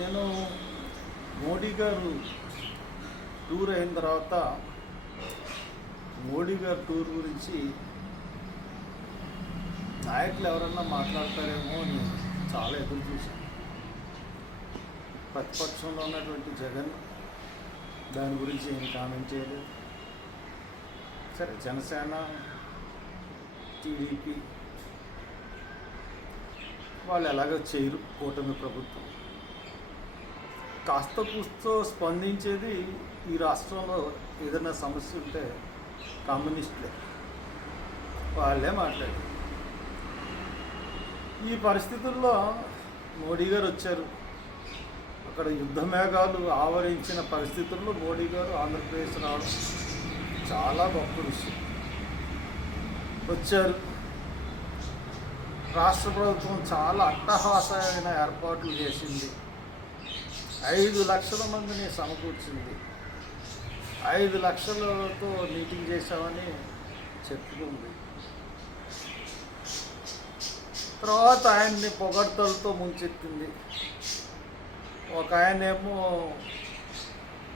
నేను మోడీ గారు టూర్ అయిన తర్వాత మోడీ గారు టూర్ గురించి నాయకులు ఎవరన్నా మాట్లాడతారేమో అని చాలా ఎదురు చూశాను. ప్రతిపక్షంలో ఉన్నటువంటి జగన్ దాని గురించి ఏం కామెంట్ చేయలేదు. సరే జనసేన టీడీపీ వాళ్ళు ఎలాగో చేయరు కూటమి ప్రభుత్వం. కాస్త కూస్తో స్పందించేది ఈ రాష్ట్రంలో ఏదైనా సమస్య ఉంటే కమ్యూనిస్టులే. వాళ్ళే మాట్లాడారు. ఈ పరిస్థితుల్లో మోడీ గారు వచ్చారు. అక్కడ యుద్ధ మేఘాలు ఆవరించిన పరిస్థితుల్లో మోడీ గారు ఆంధ్రప్రదేశ్ రావడం చాలా గొప్ప విషయం. వచ్చారు. రాష్ట్ర ప్రభుత్వం చాలా అట్టహాసమైన ఏర్పాట్లు చేసింది. ఐదు లక్షల మందిని సమకూర్చింది. ఐదు లక్షలతో మీటింగ్ చేశామని చెప్పుకుంది. తర్వాత ఆయన్ని పొగడ్తలతో ముంచెత్తింది. ఒక ఆయనేమో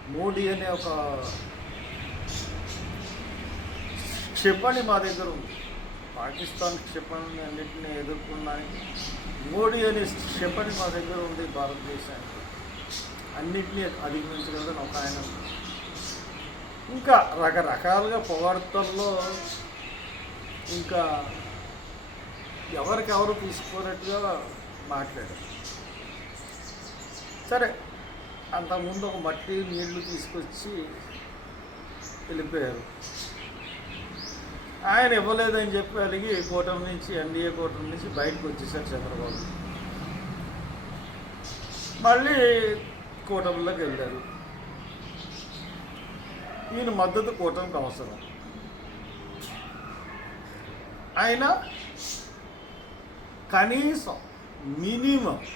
మోడీ అనే ఒక క్షిపణి మా దగ్గర ఉంది. పాకిస్తాన్ క్షిపణి అన్నింటినీ ఎదుర్కొన్నాయి మోడీ అనే క్షిపణి మా దగ్గర ఉంది భారతదేశానికి. అన్నింటినీ అధిగమించగలదని ఒక ఆయన ఇంకా రకరకాలుగా పొగడ్తల్లో ఇంకా ఎవరికెవరు తీసుకోనట్టుగా మాట్లాడారు. సరే అంతకుముందు ఒక మట్టి నీళ్ళు తీసుకొచ్చి వెళ్ళిపోయారు. ఆయన ఇవ్వలేదని చెప్పి అడిగి కూటమి నుంచి ఎన్డీఏ కూటమి నుంచి బయటకు వచ్చేసారు చంద్రబాబు. మళ్ళీ కూటమిలోకి వెళ్ళారు. ఈయన మద్దతు కూటమికి అవసరం. ఆయన కనీసం మినిమం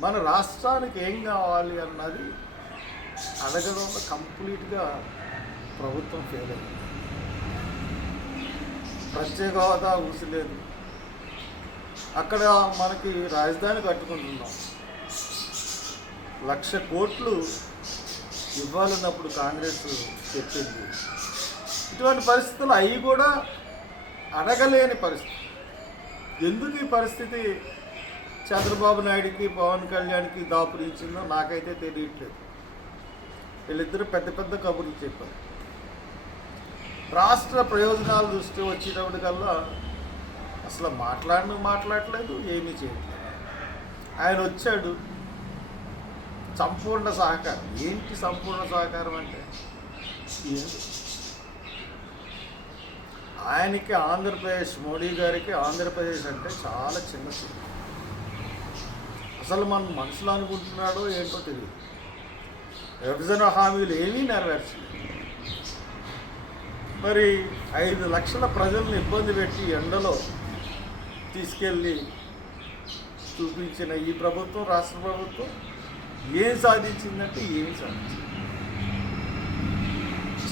మన రాష్ట్రానికి ఏం కావాలి అన్నది అడగడంలో కంప్లీట్గా ప్రభుత్వం ఫెయిల్ అయింది. ప్రత్యేక హోదా ఊసలేదు. అక్కడ మనకి రాజధాని కట్టుకుంటున్నాం. లక్ష కోట్లు ఇవ్వాలన్నప్పుడు కాంగ్రెస్ చెప్పింది. ఇటువంటి పరిస్థితులు అవి కూడా అడగలేని పరిస్థితి. ఎందుకు ఈ పరిస్థితి చంద్రబాబు నాయుడికి పవన్ కళ్యాణ్కి దాపురించిందో నాకైతే తెలియట్లేదు. వీళ్ళిద్దరూ పెద్ద పెద్ద కబుర్లు చెప్పారు. రాష్ట్ర ప్రయోజనాల దృష్టి వచ్చేటప్పటికల్లా అసలు మాట్లాడిన మాట్లాడలేదు ఏమీ చేయట్లేదు. ఆయన వచ్చాడు సంపూర్ణ సహకారం. ఏంటి సంపూర్ణ సహకారం అంటే? ఆయనకి ఆంధ్రప్రదేశ్ మోడీ గారికి ఆంధ్రప్రదేశ్ అంటే చాలా చిన్న సిటీ అసలు మన మనుషులు అనుకుంటున్నాడో ఏంటో తెలియదు. విభజన హామీలు ఏమీ నెరవేర్చలేదు. మరి ఐదు లక్షల ప్రజలను ఇబ్బంది పెట్టి ఎండలో తీసుకెళ్ళి చూపించిన ఈ ప్రభుత్వం రాష్ట్ర ప్రభుత్వం ఏం సాధించిందంటే ఏమి సాధించింది.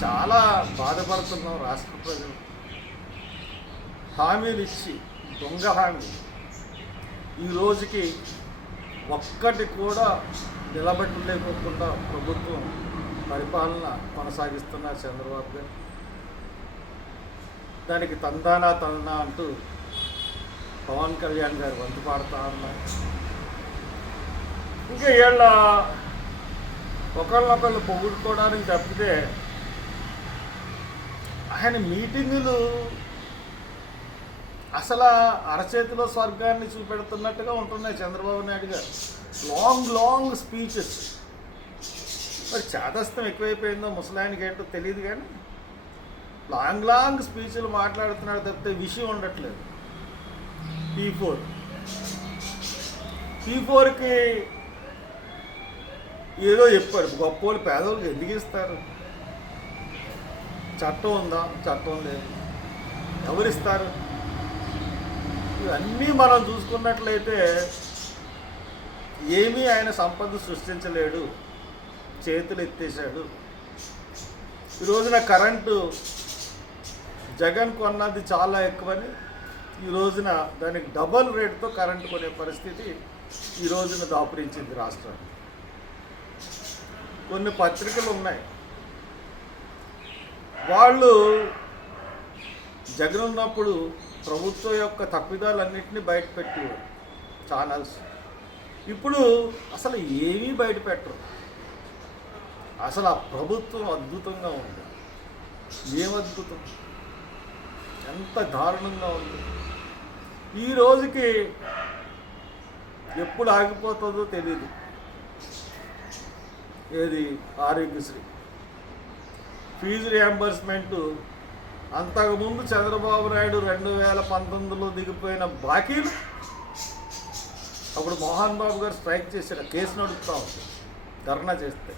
చాలా బాధపడుతున్నాం రాష్ట్ర ప్రజలు. హామీలు ఇచ్చి దొంగ హామీలు ఈ రోజుకి ఒక్కటి కూడా నిలబెట్టలేకోకుండా ప్రభుత్వం పరిపాలన కొనసాగిస్తున్నారు చంద్రబాబు గారు. దానికి తందానా తందా అంటూ పవన్ కళ్యాణ్ గారు వంతు పాడుతూ ఉన్నారు. ఇంకా వీళ్ళ ఒకళ్ళొకళ్ళు పొగుడుకోవడానికి తప్పితే ఆయన మీటింగులు అసలు అరచేతిలో స్వర్గాన్ని చూపెడుతున్నట్టుగా ఉంటున్నాయి చంద్రబాబు నాయుడు గారు. లాంగ్ లాంగ్ స్పీచెస్ మరి చేదస్తం ఎక్కువైపోయిందో ముసలాయనకి ఏంటో తెలియదు కానీ లాంగ్ లాంగ్ స్పీచ్లు మాట్లాడుతున్నాడు తప్పితే విషయం ఉండట్లేదు. పీ ఫోర్ పీ ఫోర్కి ఏదో చెప్పారు గొప్ప పేదోళ్ళకి ఎందుకు ఇస్తారు? చట్టం ఉందా? చట్టం లేదు. ఎవరిస్తారు ఇవన్నీ మనం చూసుకున్నట్లయితే ఏమీ ఆయన సంపద సృష్టించలేడు. చేతులు ఎత్తేసాడు ఈ రోజున కరెంటు జగన్ కొన్నది చాలా ఎక్కువని ఈ రోజున దానికి డబల్ రేట్తో కరెంటు కొనే పరిస్థితి ఈ రోజున దాపురించింది రాష్ట్రాన్ని కొన్ని పత్రికలు ఉన్నాయి. వాళ్ళు జగన్ ఉన్నప్పుడు ప్రభుత్వం యొక్క తప్పిదాలన్నింటినీ బయట పెట్టేవారు ఛానల్స్ ఇప్పుడు అసలు ఏమీ బయట పెట్టరు. అసలు ఆ ప్రభుత్వం అద్భుతంగా ఉంది. ఏం అద్భుతం? ఎంత దారుణంగా ఉంది. ఈ రోజుకి ఎప్పుడు ఆగిపోతుందో తెలియదు ఏది? ఆరోగ్యశ్రీ. ఫీజు రియంబర్స్మెంట్ అంతకుముందు చంద్రబాబు నాయుడు రెండు వేల పంతొమ్మిదిలో దిగిపోయిన బాకీలు అప్పుడు మోహన్ బాబు గారు స్ట్రైక్ చేశారు. కేసు నడుపుతా ఉంది. ధర్నా చేస్తే.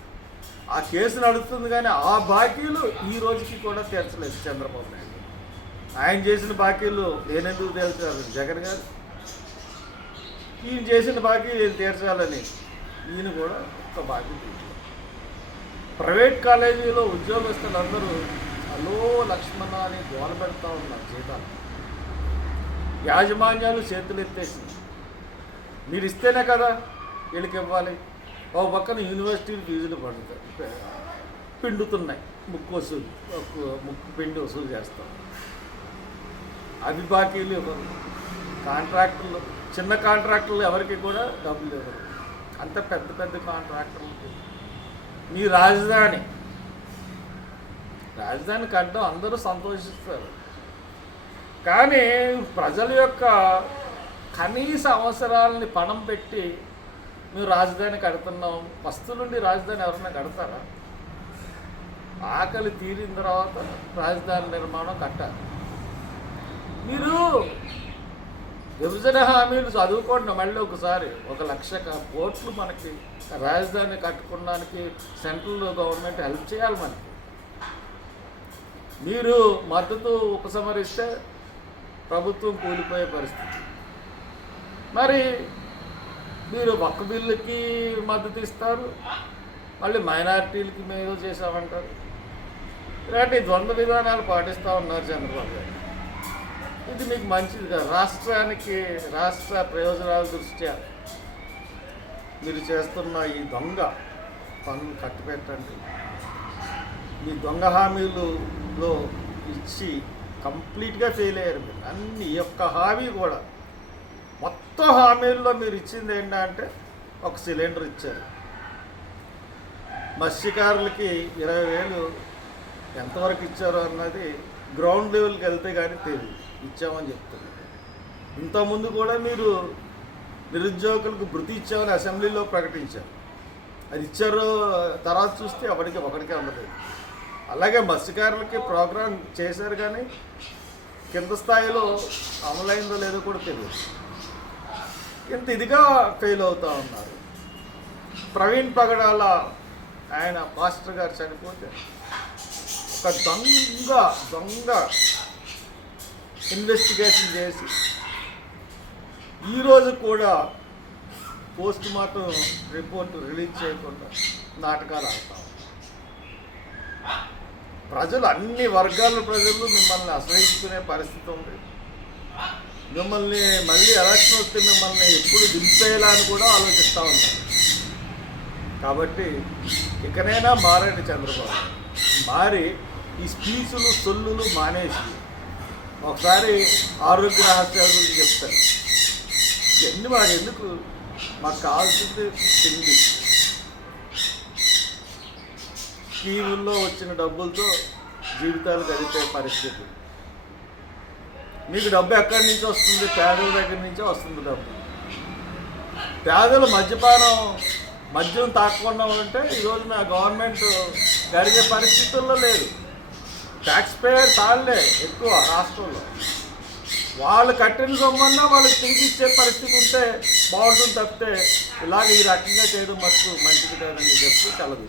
ఆ కేసు నడుస్తుంది కానీ ఆ బాకీలు ఈ రోజుకి కూడా తీర్చలేదు చంద్రబాబు నాయుడు. ఆయన చేసిన బాకీలు నేనెందుకు తీర్చారు జగన్ గారు. ఈయన చేసిన బాకీ నేను తీర్చాలని ఈయన కూడా ఒక బాకీ తీర్చారు ప్రైవేట్ కాలేజీలో ఉద్యోగస్తులందరూ హలో లక్ష్మణ అని గోల పెడతా ఉన్నారు జీతాలు. యాజమాన్యాలు చేతులు ఎత్తేసి మీరు ఇస్తేనే కదా వీళ్ళకి ఇవ్వాలి. ఒక పక్కన యూనివర్సిటీలు ఫీజులు పడుతాయి పిండుతున్నాయి. ముక్కు వసూలు ముక్కు పిండి వసూలు చేస్తాం. అవి బాకీలు ఇవ్వరు. కాంట్రాక్టులు చిన్న కాంట్రాక్టులు ఎవరికి కూడా డబ్బులు ఇవ్వరు. అంత పెద్ద పెద్ద కాంట్రాక్టర్లకి మీ రాజధాని. రాజధాని కట్టడం అందరూ సంతోషిస్తారు. కానీ ప్రజల యొక్క కనీస అవసరాలని పణం పెట్టి మేము రాజధాని కడుతున్నాం. వస్తువులుండి రాజధాని ఎవరైనా కడతారా? ఆకలి తీరిన తర్వాత రాజధాని నిర్మాణం కట్టాలి. మీరు విభజన హామీలు చదువుకోండి మళ్ళీ ఒకసారి. ఒక లక్ష కోట్లు మనకి రాజధాని కట్టుకోవడానికి సెంట్రల్ గవర్నమెంట్ హెల్ప్ చేయాలి మనకి. మీరు మద్దతు ఉపసంహరిస్తే ప్రభుత్వం కూలిపోయే పరిస్థితి. మరి మీరు ఒక్క బిల్లుకి మద్దతు ఇస్తారు మళ్ళీ మైనారిటీలకి మేము చేసామంటారు ఇలాంటి ద్వంద్వ విధానాలు పాటిస్తూ ఉన్నారు చంద్రబాబు గారు. ఇది మీకు మంచిది కాదు. రాష్ట్రానికి రాష్ట్ర ప్రయోజనాల దృష్ట్యా మీరు చేస్తున్న ఈ దొంగ పనులు కట్టిపెట్టండి. మీ దొంగ హామీలులో ఇచ్చి కంప్లీట్గా ఫెయిల్ అయ్యారు మీరు. అన్ని యొక్క హామీ కూడా మొత్తం హామీల్లో మీరు ఇచ్చింది ఏంటంటే ఒక సిలిండర్ ఇచ్చారు. మత్స్యకారులకి ఇరవై వేలు ఎంతవరకు ఇచ్చారు అన్నది గ్రౌండ్ లెవెల్కి వెళ్తే కానీ తెలియదు ఇచ్చామని చెప్తున్నారు ఇంతకుముందు కూడా మీరు నిరుద్యోగులకు భృతి ఇచ్చామని అసెంబ్లీలో ప్రకటించారు. అది ఇచ్చారో తర్వాత చూస్తే ఒకటికి ఒకరికే ఉండలేదు. అలాగే మత్స్యకారులకి ప్రోగ్రాం చేశారు కానీ కింద స్థాయిలో అమలైందో లేదో కూడా తెలియదు ఇంత ఇదిగా ఫెయిల్ అవుతూ ఉన్నారు. ప్రవీణ్ పగడాల ఆయన మాస్టర్ గారు చనిపోతే ఒక దొంగ దొంగ ఇన్వెస్టిగేషన్ చేసి ఈరోజు కూడా పోస్ట్ మార్టం రిపోర్ట్ రిలీజ్ చేయకుండా నాటకాలు ఆడతాం. ప్రజలు అన్ని వర్గాల ప్రజలు మిమ్మల్ని అసహించుకునే పరిస్థితి ఉంది. మిమ్మల్ని మళ్ళీ ఎలక్షన్ వస్తే మిమ్మల్ని ఎప్పుడు దింపేయాలా అని కూడా ఆలోచిస్తూ ఉంటారు కాబట్టి ఇకనైనా మారండి చంద్రబాబు. మారి ఈ స్పీచ్లు సొల్లులు మానేసి ఒకసారి ఆరోగ్య రహస్యాల గురించి చెప్తారు ఎన్ని మాకు ఎందుకు? మాకు కావాల్సింది తిండి. స్కీముల్లో వచ్చిన డబ్బులతో జీవితాలు గడిపే పరిస్థితి. మీకు డబ్బు ఎక్కడి నుంచి వస్తుంది? పేదల దగ్గర నుంచే వస్తుంది డబ్బు. పేదలు మద్యపానం మద్యం తాకుండా ఉంటే ఈరోజు నా గవర్నమెంట్ గడిగే పరిస్థితుల్లో లేదు. ట్యాక్స్ పేయర్ తాళ్ళే ఎక్కువ రాష్ట్రంలో. వాళ్ళు కట్టిన సొమ్మన్నా వాళ్ళకి తిరిగి ఇచ్చే పరిస్థితి ఉంటే బాగుంటుంది తప్పితే ఇలాగ ఈ రకంగా చేయడం మస్తు మంచిది కాదని చెప్పి కలదు